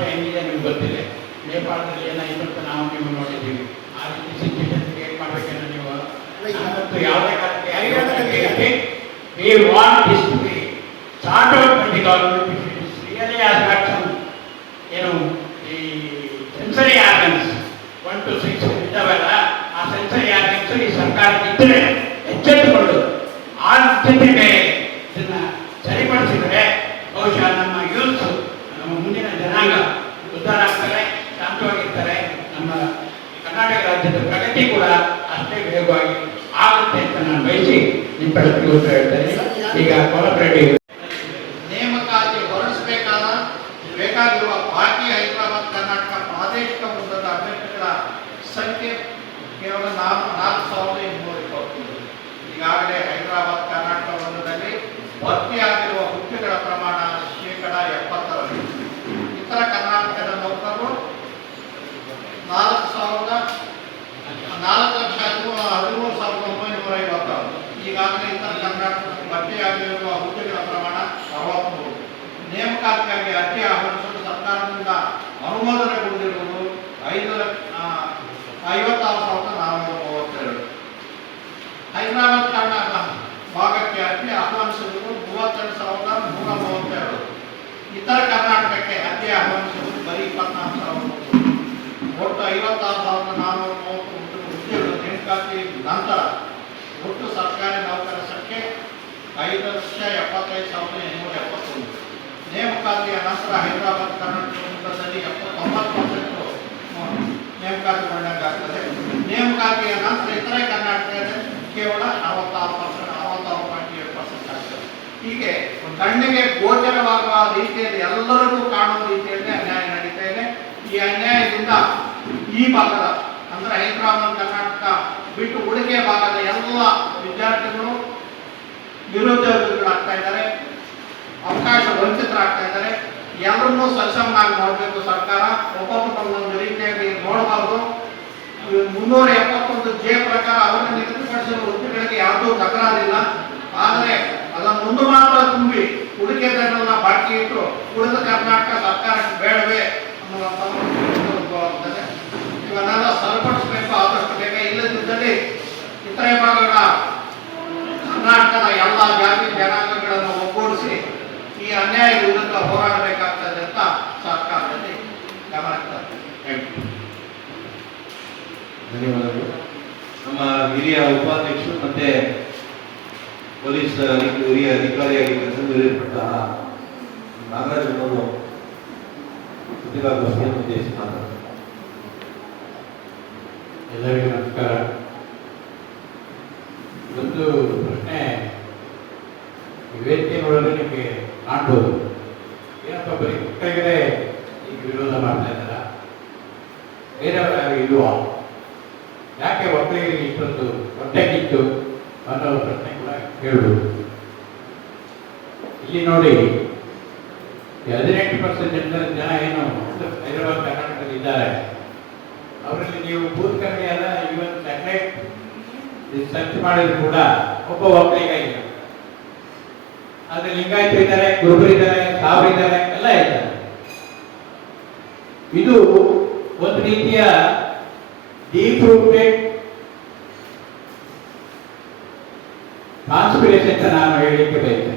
ಭಾಷೆ ಹೆಂಗಿದೆ ನಿಮ್ಗೆ ಗೊತ್ತಿದೆ. ನೇಪಾಳದಲ್ಲಿ ಏನಾಯಿತು ಅಂತ ನಾವು ನೀವು ನೋಡಿದ್ದೀವಿ. ಆ ರೀತಿ ಸಿಚುವೇಶನ್ ಕ್ರಿಯೇಟ್ ಮಾಡಬೇಕೇನೋ ನೀವು ಮತ್ತು ಯಾವುದೇ ಕಾರಣಕ್ಕೆ we want this to be sort out by the government if it is really has got some, ಈ ಸೆನ್ಸರಿ ಆರ್ಗನ್ಸ್ 1 to 6 ಇದ್ದಾವಲ್ಲ, ಆ ಸೆನ್ಸರಿ ಆರ್ಗನ್ಸ್ ಈ ಸರ್ಕಾರಕ್ಕಿದ್ದರೆ ಎಚ್ಚೆತ್ತುಕೊಂಡು ಆ ಜೊತೆಗೆ ಇದನ್ನ ಸರಿಪಡಿಸಿದರೆ ಬಹುಶಃ ನಮ್ಮ ಯೂತ್ಸ್, ನಮ್ಮ ಮುಂದಿನ ಜನಾಂಗ ಉದ್ಧಾರ ಆಗ್ತಾರೆ, ಶಾಂತವಾಗಿರ್ತಾರೆ. ನಮ್ಮ ಕರ್ನಾಟಕ ರಾಜ್ಯದ ಪ್ರಗತಿ ಕೂಡ ಅಷ್ಟೇ ವೇಗವಾಗಿ ಆಗುತ್ತೆ ಅಂತ ನಾನು ಬಯಸಿ ನಿಮ್ಮ ಪ್ರಶ್ನೆಗೆ ಉತ್ತರ ಹೇಳ್ತೇನೆ. ಈಗ ಕೊಲಪ್ರೆಡ್ಡಿ ನೇಮಕಾತಿ ಬೇಕಾಗಿರುವ ಬಾಕಿ ಹೈದರಾಬಾದ್ ಕರ್ನಾಟಕ ಪ್ರಾದೇಶಿಕ ವೃಂದದ ಅಭ್ಯರ್ಥಿಗಳ ಸಂಖ್ಯೆ ಕೇವಲ 4,220. ಈಗಾಗಲೇ ಹೈದರಾಬಾದ್ ಕರ್ನಾಟಕ ವೃಂದದಲ್ಲಿ ಭರ್ತಿಯಾಗಿರುವ ಹುದ್ದೆಗಳ ಪ್ರಮಾಣ 70%. ಇತರ ಕರ್ನಾಟಕದ ನೌಕರರು 4,13,950. ಈಗಾಗಲೇ ಇತರ ಕರ್ನಾಟಕದಲ್ಲಿ ಭರ್ತಿಯಾಗಿರುವ ಹುದ್ದೆಗಳ ಪ್ರಮಾಣ 63. ನೇಮಕಾತಿಗಾಗಿ ಅರ್ಜಿ ಆಹ್ವಾನಿಸಲು ಸರ್ಕಾರದಿಂದ ಅನುಮೋದನೆಗೊಂಡಿರುವುದು 56,432. ಹೈದರಾಬಾದ್ ಕರ್ನಾಟಕ ಭಾಗಕ್ಕೆ ಅರ್ಜಿ ಆಹ್ವಾನಿಸಿರುವುದು 32,132. ಇತರ ಕರ್ನಾಟಕಕ್ಕೆ ಅರ್ಜಿ ಆಹ್ವಾನಿಸಿರುವುದು ಬರೀ 24,000. ಒಟ್ಟು 56,430 ಹುದ್ದೆಗಳು. ನೇಮಕಾತಿ ನಂತರ ಒಟ್ಟು ಸರ್ಕಾರಿ ನೌಕರ ಸಂಖ್ಯೆ 5,75,871. ನೇಮಕಾತಿಯ ನಂತರ ಹೈದರಾಬಾದ್ ಕರ್ನಾಟಕ ವೃಂದದಲ್ಲಿ 90% ನೇಮಕಾತಿಗೊಂಡಂಗಾಗ್ತದೆ. ನೇಮಕಾತಿಯ ನಂತರ ಇತರೆ ಕರ್ನಾಟಕದಲ್ಲಿ ಕೇವಲ 66.7% ಆಗ್ತದೆ. ಹೀಗೆ ಕಣ್ಣಿಗೆ ಗೋಚರವಾಗುವ ರೀತಿಯಲ್ಲಿ ಎಲ್ಲರಿಗೂ ಕಾಣುವ ರೀತಿಯಲ್ಲಿ ಅನ್ಯಾಯ ನಡೀತಾ ಇದೆ. ಈ ಅನ್ಯಾಯದಿಂದ ಈ ಭಾಗದ ಅಂದರೆ ಹೈದರಾಬಾದ್ ಕರ್ನಾಟಕ ಬಿಟ್ಟು ಉಳಿಕೆ ಭಾಗದ ಎಲ್ಲ ವಿದ್ಯಾರ್ಥಿಗಳು ನಿರುದ್ಯೋಗಿಗಳಾಗ್ತಾ ಇದ್ದಾರೆ, ಅವಕಾಶ ವಂಚಿತರಾಗ್ತಾ ಇದ್ದಾರೆ. ಎಲ್ಲರನ್ನೂ ಸಕ್ಷಮನಾಗಿ ನೋಡಬೇಕು ಸರ್ಕಾರ. ಒಬ್ಬೊಬ್ಬರನ್ನೊಂದು ರೀತಿಯಾಗಿ ನೋಡಬಾರ್ದು. 371 ಜೆ ಪ್ರಕಾರ ಅವರನ್ನು ನಿಗದಿಪಡಿಸಿರುವ ಹುದ್ದೆಗಳಿಗೆ ಯಾವುದೂ ತಕರಾರಿಲ್ಲ. ಆದರೆ ಅದನ್ನು ಒಂದು ಮಾತ್ರ ತುಂಬಿ ಉಳಿಕೆದನ್ನೆಲ್ಲ ಬಾಕಿ ಇಟ್ಟು ಉಳಿದ ಕರ್ನಾಟಕ ಸರ್ಕಾರಕ್ಕೆ ಬೇಡವೇ ಅನ್ನುವಂಥ ಆಗ್ತದೆ. ಇವನ್ನೆಲ್ಲ ಸರಿಪಡಿಸಬೇಕು ಆದಷ್ಟು ಬೇಗ. ಇಲ್ಲದಿದ್ದಲ್ಲಿ ಇತರೆ ಭಾಗಗಳ ಕರ್ನಾಟಕದ ಎಲ್ಲ ಜಾತಿ ಜನಾಂಗಗಳನ್ನು ಒಗ್ಗೂಡಿಸಿ ಈ ಅನ್ಯಾಯ ವಿರುದ್ಧ ಹೋರಾಡಬೇಕಾಗ್ತದೆ ಅಂತ ಸರ್ಕಾರದಲ್ಲಿ ಗಮನಿಸ್ತಾರೆ. ಧನ್ಯವಾದಗಳು. ನಮ್ಮ ಹಿರಿಯ ಉಪಾಧ್ಯಕ್ಷರು ಮತ್ತೆ ಪೊಲೀಸ್ ಹಿರಿಯ ಅಧಿಕಾರಿಯಾಗಿ ಕೆಲಸ ನಿರ್ವಹಿಸಿದಂತಹ ನಾಗರಾಜ್ ಅವರು ಪತ್ರಿಕಾಗೋಷ್ಠಿಯನ್ನು ಉದ್ದೇಶಿಸಿ ಮಾತನಾಡುತ್ತಾರೆ. ಎಲ್ಲರಿಗೂ ನಮಸ್ಕಾರ. ಒಂದು ಪ್ರಶ್ನೆ ವೇದಿಕೆ ನೋಡಲು ನಿಮಗೆ ಕಾಣ್ಬೋದು. ಏನಪ್ಪ ಬರೀ ಒಕ್ಕಲಿಗರೇ ಈಗ ವಿರೋಧ ಮಾಡ್ತಾ ಇದ್ದಾರ, ಬೇರೆಯವರು ಯಾರು ಇಲ್ವಾ? ಯಾಕೆ ಒಕ್ಕಲಿಗರಿಗೆ ಇಷ್ಟೊಂದು ಹೊಟ್ಟೆಗಿತ್ತು ಅನ್ನೋ ಪ್ರಶ್ನೆ ಕೂಡ ಕೇಳ್ಬೋದು. ಇಲ್ಲಿ ನೋಡಿ, 18% ಜನ ಏನು ಹೈದರಾಬಾದ್ ಕರ್ನಾಟಕದಲ್ಲಿ ಇದ್ದಾರೆ, ಅವರಲ್ಲಿ ನೀವು ಬೂತ್ ಕಮ್ಮಿ ಅಲ್ಲ, ಇವನ್ ಸ್ಯಾಟಲೈಟ್ ಸರ್ಚ್ ಮಾಡಿದ್ರು ಕೂಡ ಒಬ್ಬ ಒಕ್ಕಲಿಗ ಇಲ್ಲ. ಆದ್ರೆ ಲಿಂಗಾಯತರು ಇದ್ದಾರೆ, ಕುರುಬರು ಇದ್ದಾರೆ, ಸಾವರು ಇದ್ದಾರೆ, ಎಲ್ಲ ಇದ್ದಾರೆ. ಇದು ಒಂದು ರೀತಿಯ ಡೀಪ್ ರೂಟೆಡ್ ಕಾನ್ಸ್ಪಿರೇಷನ್ ಅಂತ ನಾನು ಹೇಳಲಿಕ್ಕೆ ಬಯಸ್ತೇನೆ.